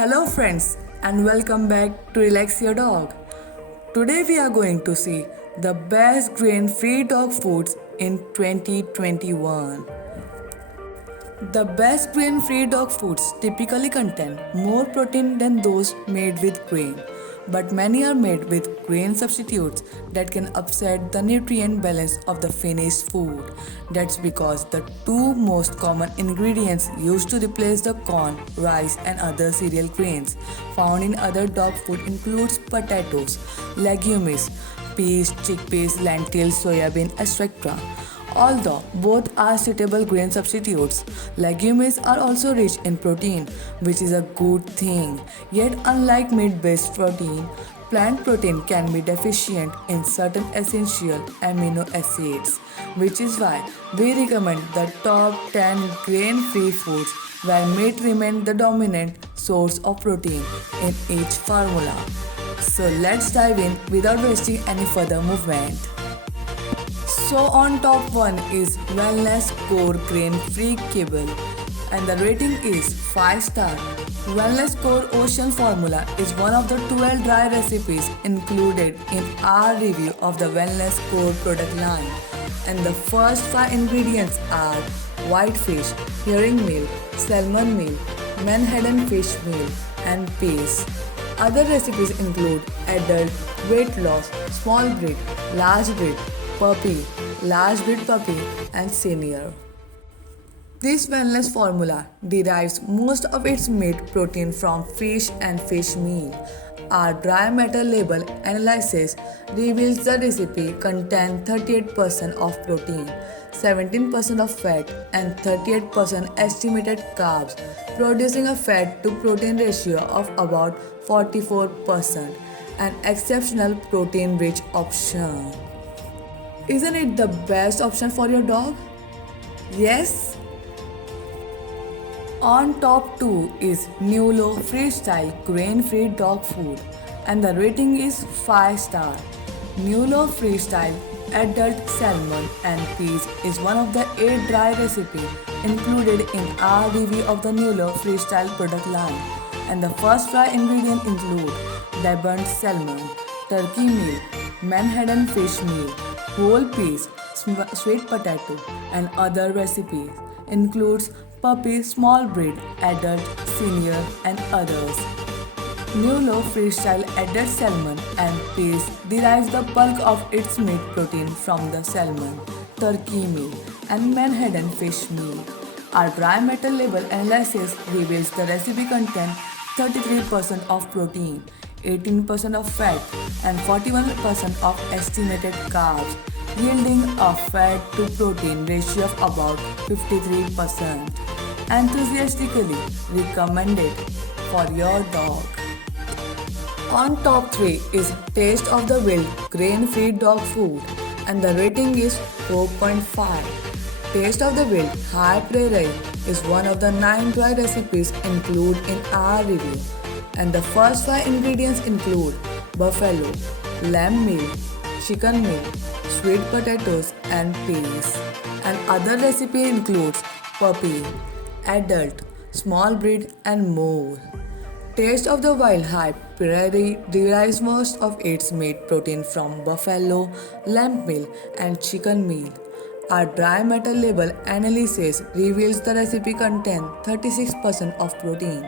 Hello, friends, and welcome back to Relax Your Dog. Today, we are going to see the best grain free dog foods in 2021. The best grain free dog foods typically contain more protein than those made with grain, but many are made with grain substitutes that can upset the nutrient balance of the finished food. That's because the two most common ingredients used to replace the corn, rice, and other cereal grains found in other dog food includes potatoes, legumes, peas, chickpeas, lentils, soybean, etc. Although both are suitable grain substitutes, legumes are also rich in protein, which is a good thing. Yet, unlike meat based protein, plant protein can be deficient in certain essential amino acids, which is why we recommend the top 10 grain free foods where meat remains the dominant source of protein in each formula. So, let's dive in without wasting any further movement. So on top one is Wellness Core Grain Free Kibble and the rating is 5 star. Wellness Core Ocean Formula is one of the 12 dry recipes included in our review of the Wellness Core product line. And the first 5 ingredients are whitefish, herring meal, salmon meal, Manhattan fish meal, and peas. Other recipes include adult, weight loss, small breed, large breed, puppy, large breed puppy, and senior. This wellness formula derives most of its meat protein from fish and fish meal. Our dry matter label analysis reveals the recipe contains 38% of protein, 17% of fat, and 38% estimated carbs, producing a fat to protein ratio of about 44%, an exceptional protein rich option. Isn't it the best option for your dog? Yes? On top 2 is Nulo Freestyle Grain Free Dog Food and the rating is 5 star. Nulo Freestyle Adult Salmon and Peas is one of the 8 dry recipes included in our review of the Nulo Freestyle product line. And the first 5 ingredients include deburnt salmon, turkey meal, Manhattan fish meal, whole peas, sweet potato, and other recipes includes puppy, small breed, adult, senior, and others. Nulo Freestyle Adult Salmon and Peas derives the bulk of its meat protein from the salmon, turkey meal, and Manhattan fish meal. Our dry matter label analysis reveals the recipe contains 33% of protein, 18% of fat, and 41% of estimated carbs, yielding a fat to protein ratio of about 53%. Enthusiastically recommended for your dog. On top 3 is Taste of the Wild Grain Free Dog Food and the rating is 4.5. Taste of the Wild High Prairie is one of the 9 dry recipes included in our review. And the first 5 ingredients include buffalo, lamb meal, chicken meal, sweet potatoes, and peas. And other recipe includes puppy, adult, small breed, and more. Taste of the Wild High Prairie derives most of its meat protein from buffalo, lamb meal, and chicken meal. Our dry matter label analysis reveals the recipe contains 36% of protein,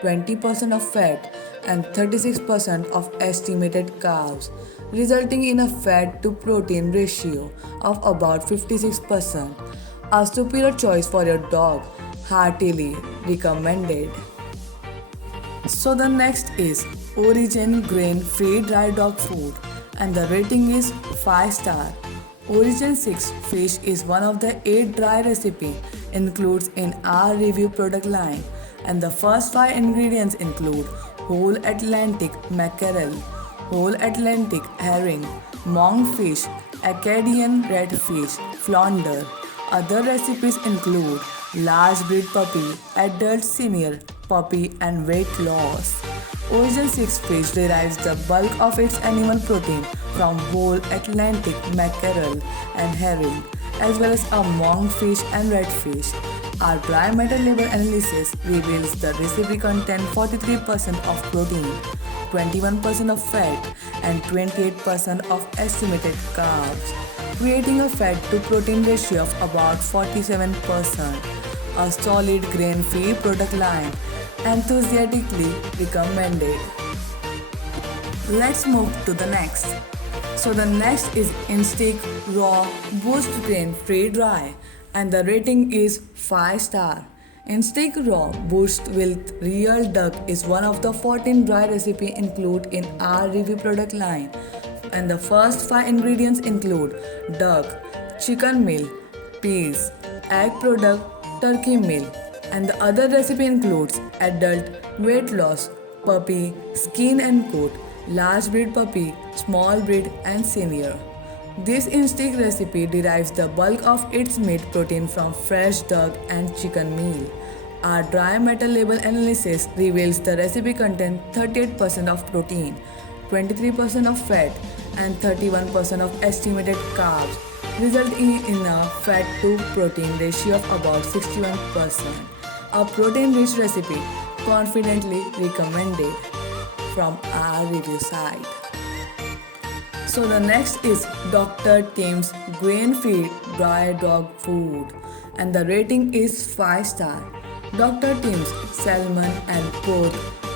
20% of fat, and 36% of estimated carbs, resulting in a fat to protein ratio of about 56%. A superior choice for your dog, heartily recommended. So the next is Origin Grain Free Dry Dog Food and the rating is 5 star. Origin 6 fish is one of the 8 dry recipe includes in our review product line and the first 5 ingredients include whole Atlantic mackerel, whole Atlantic herring, monkfish, Acadian redfish, flounder. Other recipes include large breed puppy, adult senior puppy and weight loss. Origin 6 fish derives the bulk of its animal protein from whole Atlantic mackerel and herring, as well as a monkfish and redfish. Our dry matter label analysis reveals the recipe contain 43% of protein, 21% of fat, and 28% of estimated carbs, creating a fat to protein ratio of about 47%. A solid grain-free product line, enthusiastically recommended. Let's move to the next. So the next is Instinct Raw Boost Grain Free Dry, and the rating is 5 star. Instinct Raw Boost with Real Duck is one of the 14 dry recipes included in our review product line, and the first 5 ingredients include duck, chicken meal, peas, egg product, turkey meal, and the other recipe includes adult, weight loss, puppy, skin and coat, large breed puppy, small breed, and senior. This instinct recipe derives the bulk of its meat protein from fresh duck and chicken meal. Our dry matter label analysis reveals the recipe contains 38% of protein, 23% of fat, and 31% of estimated carbs, resulting in a fat to protein ratio of about 61%. A protein rich recipe confidently recommended from our review site. So the next is Dr. Tim's grain-free dry dog food, and the rating is 5 star. Dr. Tim's salmon and pork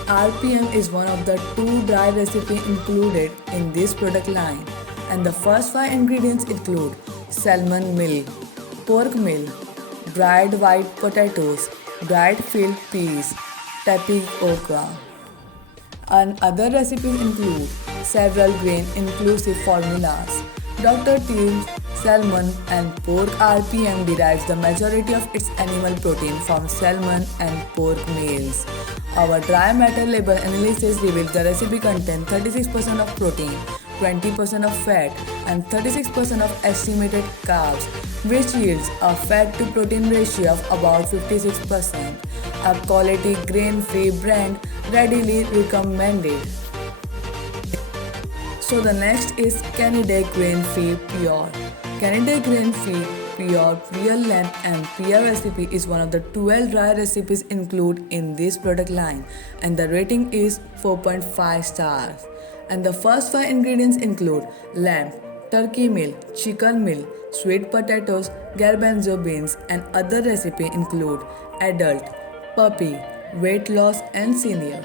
RPM is one of the 2 dry recipes included in this product line, and the first 5 ingredients include salmon meal, pork meal, dried white potatoes, dried field peas, tapioca. And other recipes include several grain inclusive formulas. Dr. Tim's salmon and pork RPM derives the majority of its animal protein from salmon and pork meals. Our dry matter label analysis reveals the recipe contains 36% of protein, 20% of fat, and 36% of estimated carbs, which yields a fat to protein ratio of about 56%. A quality grain-free brand readily recommended. So the next is Canada Grain-Free Pure. Canada Grain-Free Pure Real Lamb and Pear recipe is one of the 12 dry recipes included in this product line, and the rating is 4.5 stars. And the first 5 ingredients include lamb, turkey meal, chicken meal, sweet potatoes, garbanzo beans, and other recipes include adult, puppy, weight loss, and senior.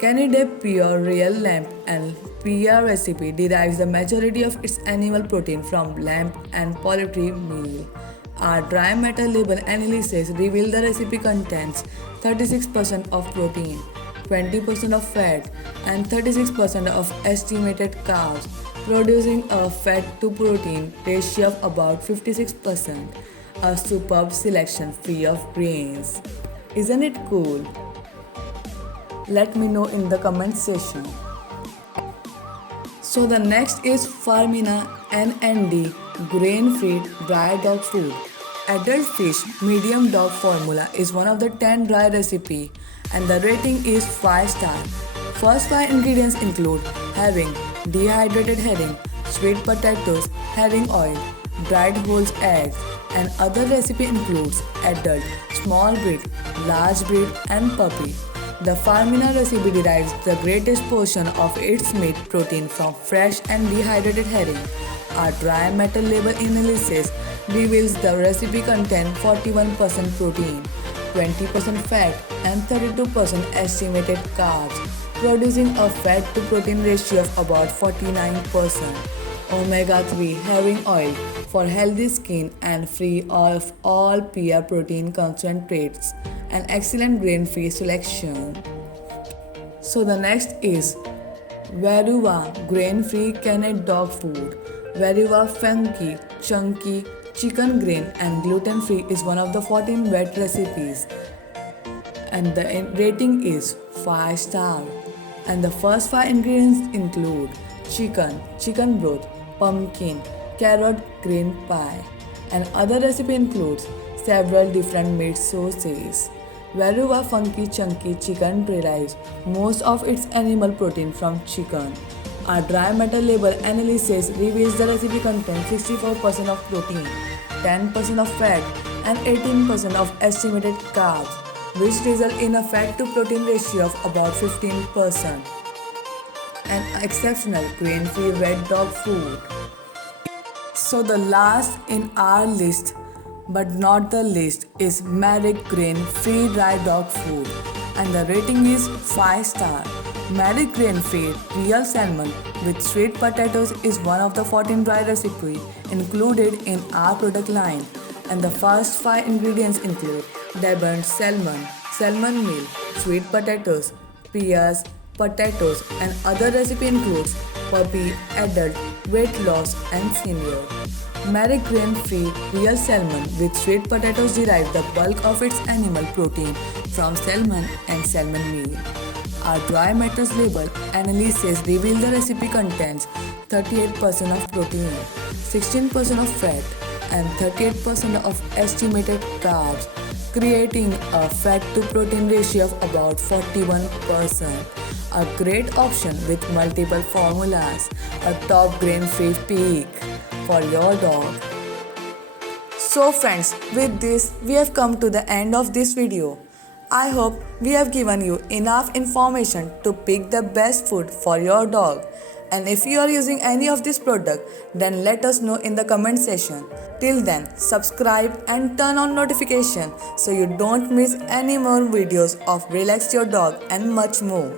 Canada Pure Real Lamb and Pear recipe derives the majority of its animal protein from lamb and poultry meal. Our dry matter label analysis reveals the recipe contains 36% of protein, 20% of fat, and 36% of estimated carbs, producing a fat to protein ratio of about 56%. A superb selection free of grains. Isn't it cool? Let me know in the comment section. So the next is Farmina NND grain-free dry dog food. Adult fish medium dog formula is one of the 10 dry recipe, and the rating is 5 star. First 5 ingredients include herring, dehydrated herring, sweet potatoes, herring oil, dried whole eggs, and other recipe includes adult, small breed, large breed, and puppy. The Farmina recipe derives the greatest portion of its meat protein from fresh and dehydrated herring. Our dry matter label analysis reveals the recipe contains 41% protein, 20% fat, and 32% estimated carbs, producing a fat to protein ratio of about 49%. Omega-3 herring oil for healthy skin and free of all pear protein concentrates. An excellent grain-free selection. So the next is Veruva grain-free canned dog food. Veruva funky, chunky, chicken grain and gluten-free is one of the 14 wet recipes, and the rating is 5 star. And the first 5 ingredients include chicken broth, pumpkin, carrot, green pie, and other recipe includes several different meat sources. Veruva funky chunky chicken derives most of its animal protein from chicken. Our dry matter label analysis reveals the recipe contains 64% of protein, 10% of fat, and 18% of estimated carbs, which result in a fat to protein ratio of about 15%. An exceptional grain-free red dog food. So the last in our list, but not the least, is Merrick grain-free dry dog food, and the rating is 5 star. Merrick grain-free real salmon with sweet potatoes is one of the 14 dry recipes included in our product line, and the first 5 ingredients include deboned salmon, salmon meal, sweet potatoes, peas, potatoes, and other recipe includes puppy, adult, weight loss, and senior. Merrick grain-free real salmon with sweet potatoes derive the bulk of its animal protein from salmon and salmon meal. Our dry matters label analysis reveal the recipe contains 38% of protein, 16% of fat, and 38% of estimated carbs, creating a fat to protein ratio of about 41%. A great option with multiple formulas, a top grain-free pick for your dog. So friends, with this we have come to the end of this video. I hope we have given you enough information to pick the best food for your dog. And if you are using any of this product, then let us know in the comment section. Till then, subscribe and turn on notification so you don't miss any more videos of Relax Your Dog and much more.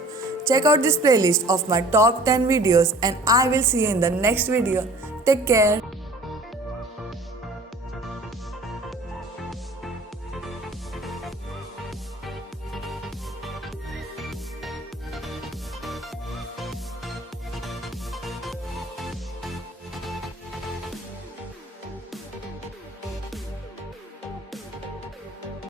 Check out this playlist of my top 10 videos and I will see you in the next video. Take care.